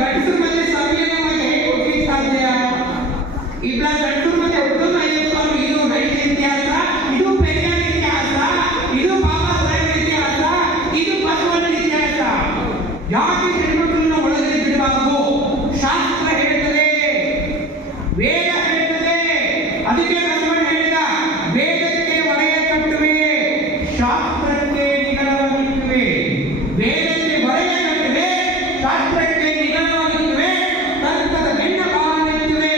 ಗಂಡಸರ ಮಧ್ಯೆ ಸಭೆಯನ್ನು ನಮಗೆ ಹೇಗೆ ಕೊಡ್ಲಿಕ್ಕೆ ಸಾಧ್ಯ? ಇಬ್ಬರ ಗಂಡಸರ ಮಧ್ಯೆ ಒಬ್ಬರು ಸ್ವಾಮಿ ಇದು ರೈತ ಇತಿಹಾಸ, ಇದು ಪೆರಿಯಾರ್ ಇತಿಹಾಸ, ಇದು ಬಾಬಾ ಸಾಹೇಬ್ ಇತಿಹಾಸ, ಇದು ಬಸವಣ್ಣನ ಇತಿಹಾಸ. ಯಾಕೆ ಹೆಣ್ಮಕ್ಳನ್ನ ಒಳಗೆ ಬಿಡಬಾರದು? ಶಾಸ್ತ್ರ ಹೇಳ್ತದೆ, ವೇದ ಹೇಳ್ತದೆ. ಅದಕ್ಕೆ ಬಸವಣ್ಣ ಹೇಳಿದ, ವೇದಕ್ಕೆ ವಲಯ ಕಟ್ಟುವೆ, ಶಾಸ್ತ್ರಕ್ಕೆ ನಿಗಲವಾಗಿರುತ್ತವೆ. ವೇದಕ್ಕೆ ವಲಯ ಕಟ್ಟುವೆ, ಶಾಸ್ತ್ರಕ್ಕೆ ನಿಗಲವಾಗಿರುತ್ತವೆ, ತರ್ಕದ ಬೆನ್ನ ಭಾವನೆಯುತ್ತವೆ.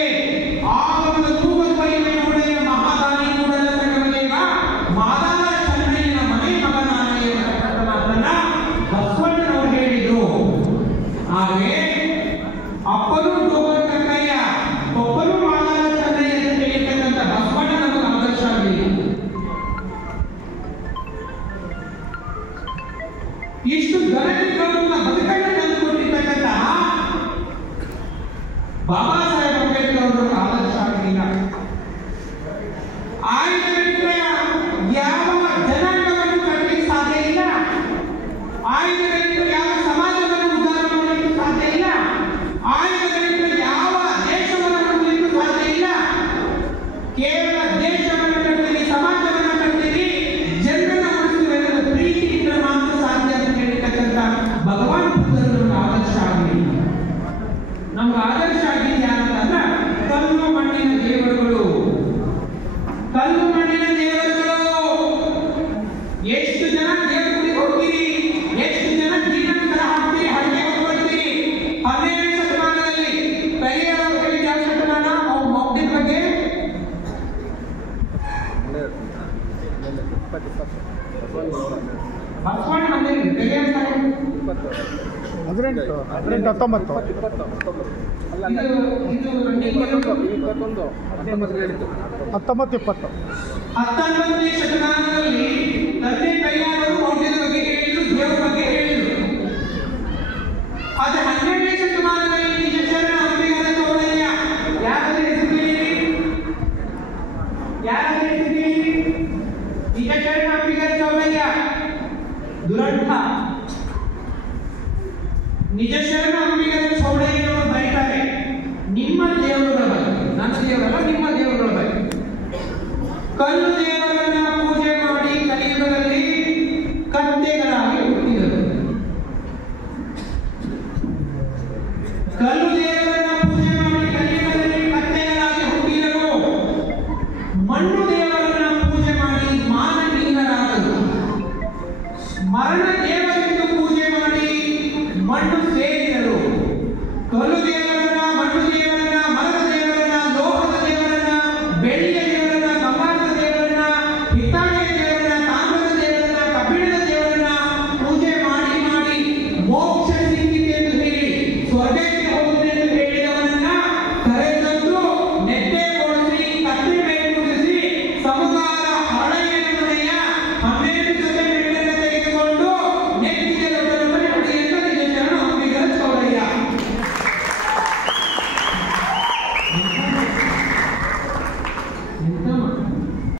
ಆಗಮನ ತೂಗುತ್ವೈವೆ ನೋಡೆಯ ಮಹಾದಾನಿ ಕೂಡಲ ಸಂಗಮದೇವ ಮಾದಾರ ಚನ್ನಯ್ಯನ ಮನೆ ಮಗನಾನೆ ಎಂಬ ಮಾತನ್ನ ಬಸವಣ್ಣನವರು ಹೇಳಿದ್ರು. ಹಾಗೆ ಅಪ್ಪನು ಗೋವರ್ ಕಕ್ಕಯ್ಯ, ಒಬ್ಬರು ಮಾದಾರ ಚನ್ನಯ್ಯ ಅಂತ ಹೇಳಿರ್ತಕ್ಕಂಥ ಬಸವಣ್ಣ ನಮಗೆ ಆದರ್ಶ ಆಗಲಿ. ಇಷ್ಟು ಗಣತಿಗಳನ್ನ ಬದುಕನ್ನು ತಂದುಕೊಟ್ಟಿರ್ತಕ್ಕಂತಹ ಬಾಬಾ ಸಾಹೇಬ್ ಅಂಬೇಡ್ಕರ್ ಅವರು ಆದರ್ಶ ಆಗಲಿಲ್ಲ. ಆಯುಧಗಳಿಂದ ಯಾವ ಜನಾಂಗವನ್ನು ಕಟ್ಟಲಿಕ್ಕೆ ಸಾಧ್ಯ ಇಲ್ಲ, ಆಯುಧಗಳಿಂದ ಯಾವ ಸಮಾಜವನ್ನು ಉದ್ಧಾರ ಮಾಡಲಿಕ್ಕೆ ಸಾಧ್ಯ ಇಲ್ಲ, ಆಯುಧಗಳಿಂದ ಯಾವ ದೇಶವನ್ನು ಕಟ್ಟಲಿಕ್ಕೆ ಸಾಧ್ಯ ಇಲ್ಲ. ಕೇವಲ ದೇಶವನ್ನು ಕಟ್ತೀರಿ, ಸಮಾಜವನ್ನು ಕಟ್ತೀರಿ, ಜನರನ್ನು ಉಳಿಸುವ ಪ್ರೀತಿಯಿಂದ ಮಾತ್ರ ಸಾಧ್ಯ ಅಂತ ಹೇಳಿರ್ತಕ್ಕಂಥ ಭಗವಾನ್ ಬುದ್ಧರು ನಮಗೆ ಆದರ್ಶ ಆಗಲಿ. ನಮ್ಗೆ ಆದರ್ಶ ಆಗಿದ್ದು ಯಾರಂತಂದ್ರೆ ಕಲ್ಲು ಮಣ್ಣಿನ ದೇವರುಗಳು. ಕಲ್ಲು ಮಣ್ಣಿನ ದೇವರುಗಳು. ಎಷ್ಟು ಜನ ದೇವರ ಗುಡಿಗೆ ಹೋಗ್ತೀರಿ, ಎಷ್ಟು ಜನ ಜೀವನ ಹಾಕ್ತೀರಿ, ಹರಕೆ ಹೊತ್ಕೊಳ್ತೀರಿ. 12ನೇ ಶತಮಾನದಲ್ಲಿ ಪೆರಿಯಾರ್ ಅವರು ಹೇಳಿದ ಯಾವ ಶತಮಾನ? ಮೌಢ್ಯದ ಬಗ್ಗೆ ಬಸವಣ್ಣ 12, ಪೆರಿಯಾರ್ ಸಾಹೇಬ್ 18, 19, ಇದು 19ನೇ ಶತಮಾನದಲ್ಲಿ ತಂದೆ ಪೆರಿಯಾರ್ ಅವರು ಮೌಢ್ಯದ ಬಗ್ಗೆ ಹೇಳಿದ್ರು, ದೇವರ ಬಗ್ಗೆ ಹೇಳಿದ್ರು. ಆದ್ರೆ 12ನೇ ಶತಮಾನದಲ್ಲಿ ನಿಜ ಶರಣ ಅಂಬಿಗರ ಚೌಡಯ್ಯ, ಯಾರಾದ್ರೂ ಹೆಸರು ಕೇಳಿರಿ? ಯಾರಾದ್ರೂ ಹೆಸರು ಕೇಳಿರಿ? ನಿಜ ಶರಣ ಅಂಬಿಗರ ಚೌಡಯ್ಯ ದುರಂತ. ನಿಜ ಶರಣ ಅಂಬಿಗರ ಚೌಡಯ್ಯನವರು ಬರೀತಾರೆ, ನಿಮ್ಮ ದೇವರುಗಳ ಬಗ್ಗೆ, ನನ್ನ ದೇವರಲ್ಲ ನಿಮ್ಮ ದೇವರುಗಳ ಬಗ್ಗೆ. ಕಲ್ಲು ದೇವರು